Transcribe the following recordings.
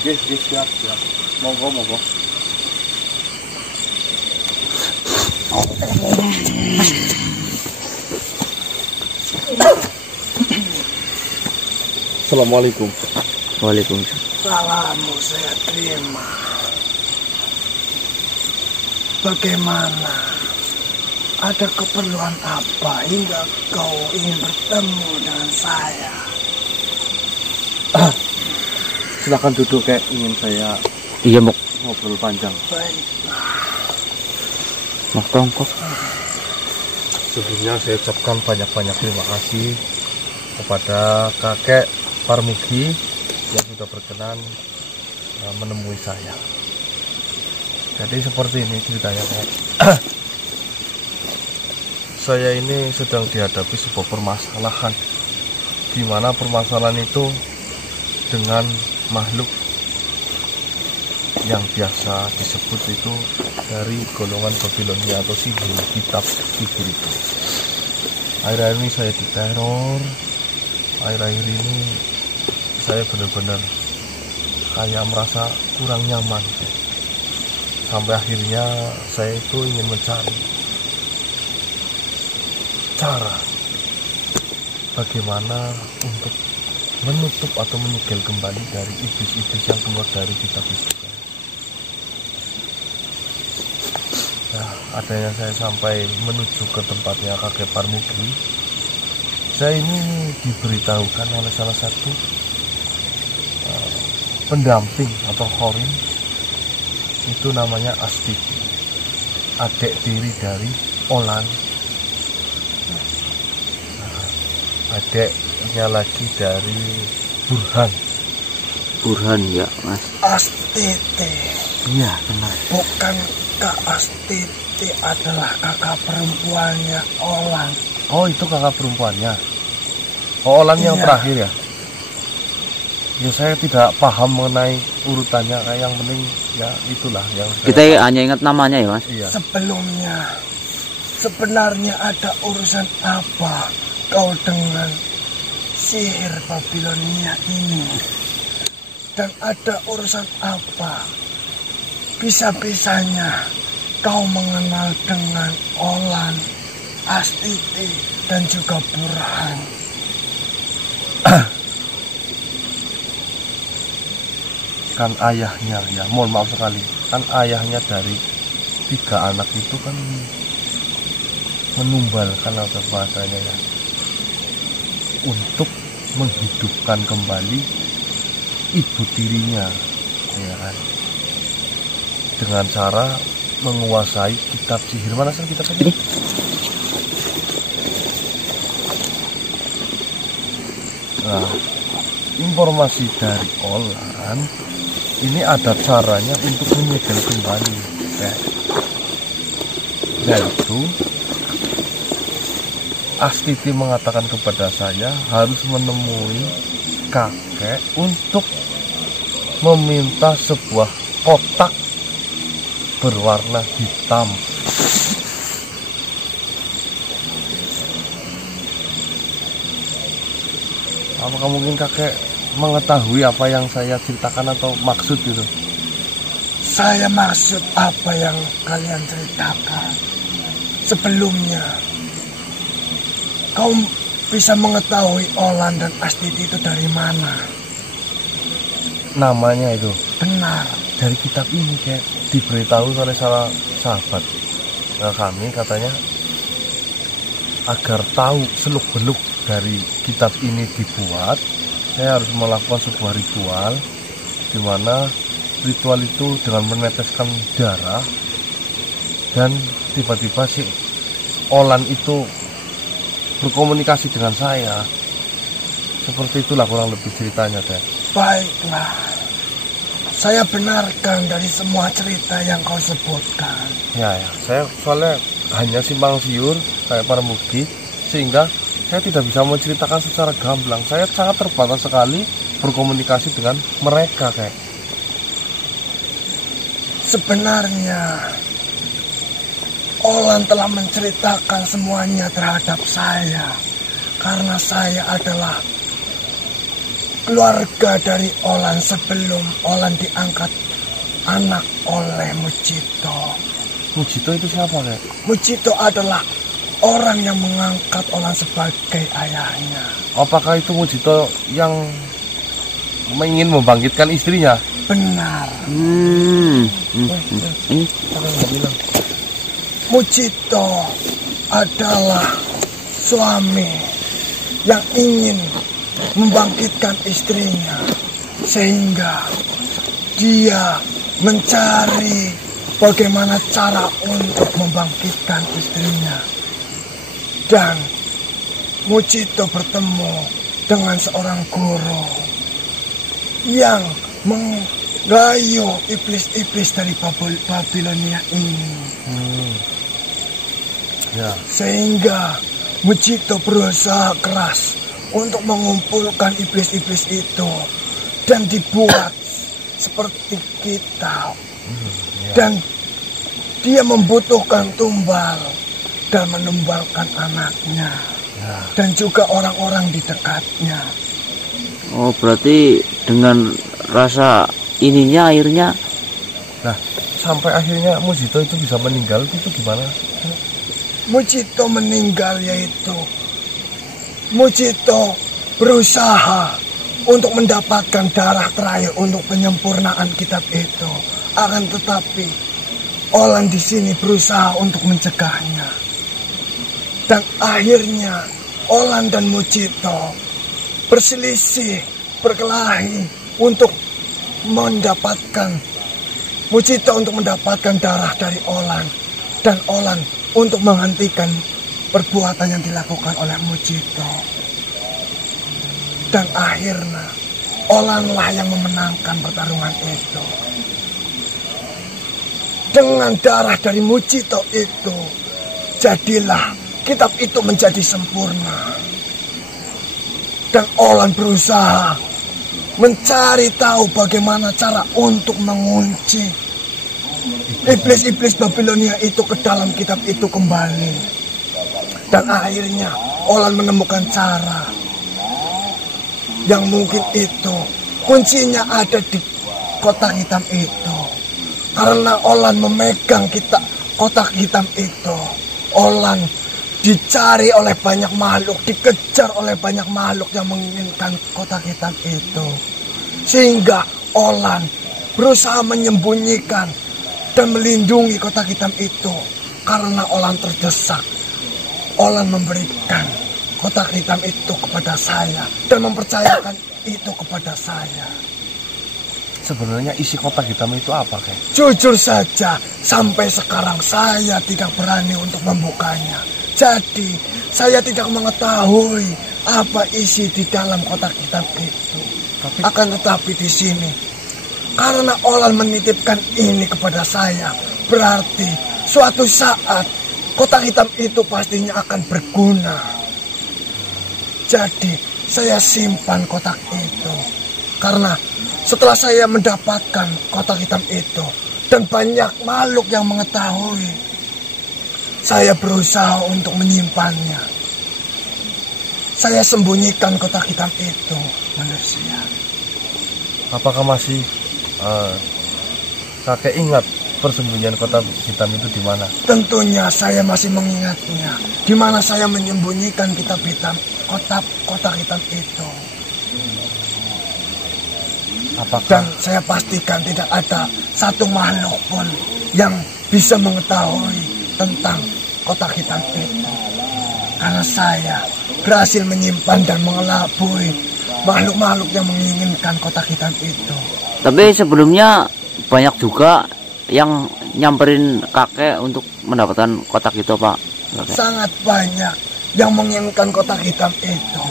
Siap. Monggo. Assalamualaikum. Waalaikumsalam. Salamu saya terima. Bagaimana? Ada keperluan apa hingga kau ingin bertemu dengan saya? Silakan duduk, kayak ingin saya ngobrol panjang. Baiklah. Tongkok. Sebelumnya saya ucapkan banyak-banyak terima kasih kepada kakek Parmugi yang sudah berkenan menemui saya. Jadi seperti ini ceritanya, Kak. Saya ini sedang dihadapi sebuah permasalahan, di mana permasalahan itu dengan makhluk yang biasa disebut itu dari golongan Babilonia atau sihir, kitab sihir itu. Akhir-akhir ini saya diteror. Akhir-akhir ini saya benar-benar kayak merasa kurang nyaman. Sampai akhirnya saya itu ingin mencari cara bagaimana untuk menutup atau menyegel kembali dari iblis-iblis yang keluar dari kitab itu. Nah, adanya saya sampai menuju ke tempatnya kakek Parmugi. Saya ini diberitahukan oleh salah satu pendamping atau khorim, itu namanya Astiti, adik tiri dari Olan. Adiknya lagi dari Burhan ya, Mas. Astiti. Iya, benar. Bukan Kak Astiti adalah kakak perempuannya Olan. Oh, itu kakak perempuannya. Oh, Olan yang Iya. terakhir ya? Ya, saya tidak paham mengenai urutannya. Kayak yang penting ya itulah yang Kita hanya ingat namanya ya, Mas. Iya. Sebelumnya, sebenarnya ada urusan apa kau dengan sihir Babilonia ini? Dan ada urusan apa bisa-bisanya kau mengenal dengan Olan, Astiti, dan juga Burhan? Kan ayahnya, ya mohon maaf sekali, kan ayahnya dari 3 anak itu kan menumbalkan atau bahasanya ya, untuk menghidupkan kembali ibu tirinya, ya kan, dengan cara menguasai kitab sihir. Mana sih kitab sihir? Nah, informasi dari Olan ini ada caranya untuk menyegel kembali, ya. Yaitu Astiti mengatakan kepada saya harus menemui kakek untuk meminta sebuah kotak berwarna hitam. Apakah mungkin kakek mengetahui apa yang saya ceritakan atau maksud itu? Saya maksud apa yang kalian ceritakan. Sebelumnya, kau bisa mengetahui Olan dan Astiti itu dari mana? Namanya itu Benar. dari kitab ini, kayak diberitahu oleh salah sahabat kami, katanya agar tahu seluk-beluk dari kitab ini dibuat, saya harus melakukan sebuah ritual, di mana ritual itu dengan meneteskan darah, dan tiba-tiba si Olan itu berkomunikasi dengan saya. Seperti itulah kurang lebih ceritanya, Teh. Baiklah. Saya benarkan dari semua cerita yang kau sebutkan. Ya, saya soalnya hanya simpang siur kayak Parmugi, sehingga saya tidak bisa menceritakan secara gamblang. Saya sangat terbatas sekali berkomunikasi dengan mereka, kayak. Sebenarnya Olan telah menceritakan semuanya terhadap saya, karena saya adalah keluarga dari Olan sebelum Olan diangkat anak oleh Mujito. Mujito itu siapa, Kek? Mujito adalah orang yang mengangkat Olan sebagai ayahnya. Apakah itu Mujito yang ingin membangkitkan istrinya? Benar. Mujito adalah suami yang ingin membangkitkan istrinya, sehingga dia mencari bagaimana cara untuk membangkitkan istrinya. Dan Mujito bertemu dengan seorang guru yang merayu iblis-iblis dari Babilonia ini. Ya. Sehingga Mujito berusaha keras untuk mengumpulkan iblis-iblis itu dan dibuat seperti kita. Dan dia membutuhkan tumbal dan menumbalkan anaknya dan juga orang-orang di dekatnya. Oh, berarti dengan rasa ininya akhirnya. Nah, sampai akhirnya Mujito itu bisa meninggal itu gimana? Mujito meninggal yaitu Mujito berusaha untuk mendapatkan darah terakhir untuk penyempurnaan kitab itu. Akan tetapi Olan di sini berusaha untuk mencegahnya. Dan akhirnya Olan dan Mujito berselisih, berkelahi untuk mendapatkan Mujito untuk mendapatkan darah dari Olan dan Olan untuk menghentikan perbuatan yang dilakukan oleh Mujito. Dan akhirnya Olanlah yang memenangkan pertarungan itu. Dengan darah dari Mujito itu, jadilah kitab itu menjadi sempurna. Dan Olan berusaha mencari tahu bagaimana cara untuk mengunci iblis-iblis Babilonia itu ke dalam kitab itu kembali. Dan akhirnya Olan menemukan cara yang mungkin itu kuncinya ada di kotak hitam itu. Karena Olan memegang kotak hitam itu, Olan dicari oleh banyak makhluk, dikejar oleh banyak makhluk yang menginginkan kotak hitam itu. Sehingga Olan berusaha menyembunyikan dan melindungi kotak hitam itu. Karena Olan terdesak, Olan memberikan kotak hitam itu kepada saya dan mempercayakan itu kepada saya. Sebenarnya isi kotak hitam itu apa, Kek? Jujur saja, sampai sekarang saya tidak berani untuk membukanya. Jadi, saya tidak mengetahui apa isi di dalam kotak hitam itu. Akan tetapi di sini, karena Olan menitipkan ini kepada saya, berarti suatu saat kotak hitam itu pastinya akan berguna. Jadi, saya simpan kotak itu. Karena setelah saya mendapatkan kotak hitam itu dan banyak makhluk yang mengetahui, saya berusaha untuk menyimpannya. Saya sembunyikan kotak hitam itu, manusia. Apakah masih kakek ingat persembunyian kotak hitam itu di mana? Tentunya saya masih mengingatnya. Di mana saya menyembunyikan kitab hitam, kotak hitam itu. Dan saya pastikan tidak ada satu makhluk pun yang bisa mengetahui tentang kotak hitam itu. Karena saya berhasil menyimpan dan mengelabui makhluk-makhluk yang menginginkan kotak hitam itu. Tapi sebelumnya banyak juga yang nyamperin kakek untuk mendapatkan kotak itu, Pak. Kakek. Sangat banyak yang menginginkan kotak hitam itu.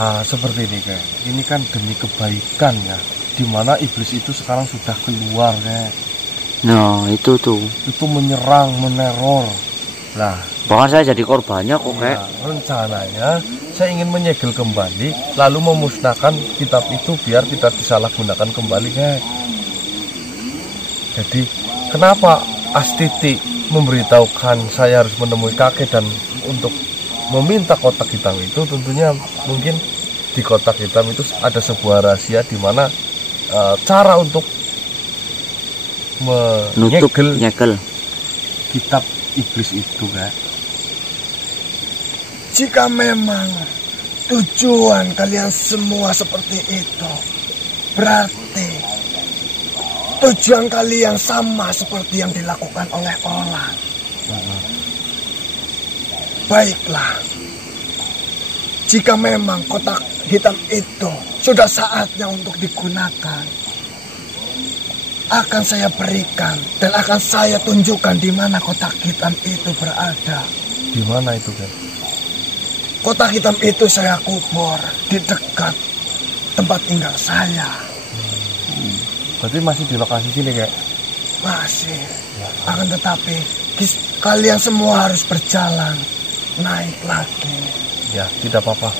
Seperti ini, Kek. Ini kan demi kebaikan ya. Dimana iblis itu sekarang sudah keluar, Kek. Nah, itu tuh. Itu menyerang, meneror. Nah, bahkan saya jadi korbannya kok, Kek. Rencananya saya ingin menyegel kembali, lalu memusnahkan kitab itu biar tidak disalahgunakan kembali, Kek. Jadi, kenapa Astiti memberitahukan saya harus menemui kakek dan untuk meminta kotak hitam itu, tentunya mungkin di kotak hitam itu ada sebuah rahasia di mana cara untuk Nutup, menyegel nyekel. kitab iblis itu kan. Jika memang tujuan kalian semua seperti itu, berarti tujuan kalian sama seperti yang dilakukan oleh Olan. Baiklah, jika memang kotak hitam itu sudah saatnya untuk digunakan, akan saya berikan dan akan saya tunjukkan di mana kotak hitam itu berada. Di mana itu kan? Kotak hitam itu saya kubur di dekat tempat tinggal saya. Berarti masih di lokasi sini kayak? Masih. Akan tetapi kalian semua harus berjalan naik lagi. Ya, tidak apa-apa.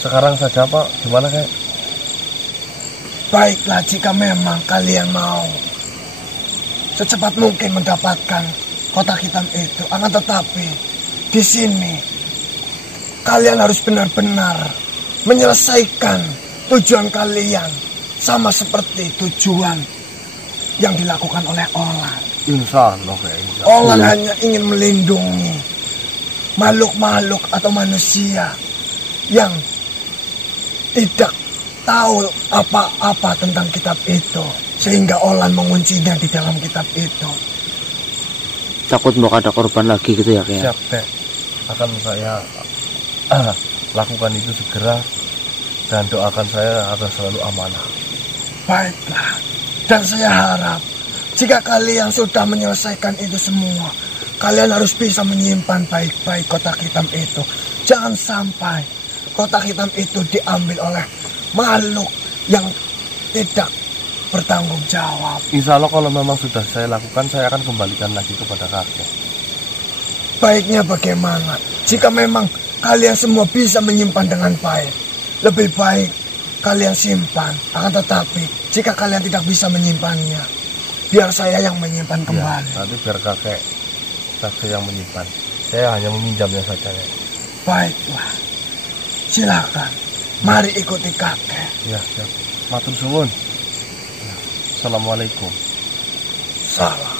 Sekarang saja Pak, gimana kayak? Baiklah, jika memang kalian mau secepat mungkin mendapatkan kotak hitam itu, akan tetapi di sini kalian harus benar-benar menyelesaikan tujuan kalian sama seperti tujuan yang dilakukan oleh Olan. Insya Allah kayak. Olan hanya ingin melindungi makhluk-makhluk atau manusia yang tidak tahu apa-apa tentang kitab itu, sehingga Olan menguncinya di dalam kitab itu. Takut mau ada korban lagi gitu ya kayak. Siap Teh, akan saya lakukan itu segera, dan doakan saya agar selalu amanah. Baiklah, dan saya harap jika kalian sudah menyelesaikan itu semua, kalian harus bisa menyimpan baik-baik kotak hitam itu. Jangan sampai kotak hitam itu diambil oleh makhluk yang tidak bertanggung jawab. Insya Allah kalau memang sudah saya lakukan, saya akan kembalikan lagi kepada kakek. Baiknya bagaimana? Jika memang kalian semua bisa menyimpan dengan baik, lebih baik kalian simpan. Akan tetapi jika kalian tidak bisa menyimpannya, biar saya yang menyimpan kembali. Ya, nanti biar kakek yang menyimpan. Saya hanya meminjamnya saja ya. Baiklah, silakan. Mari ikuti kakek. Ya, siap. Matur suwun. Ya. Assalamualaikum. Salam.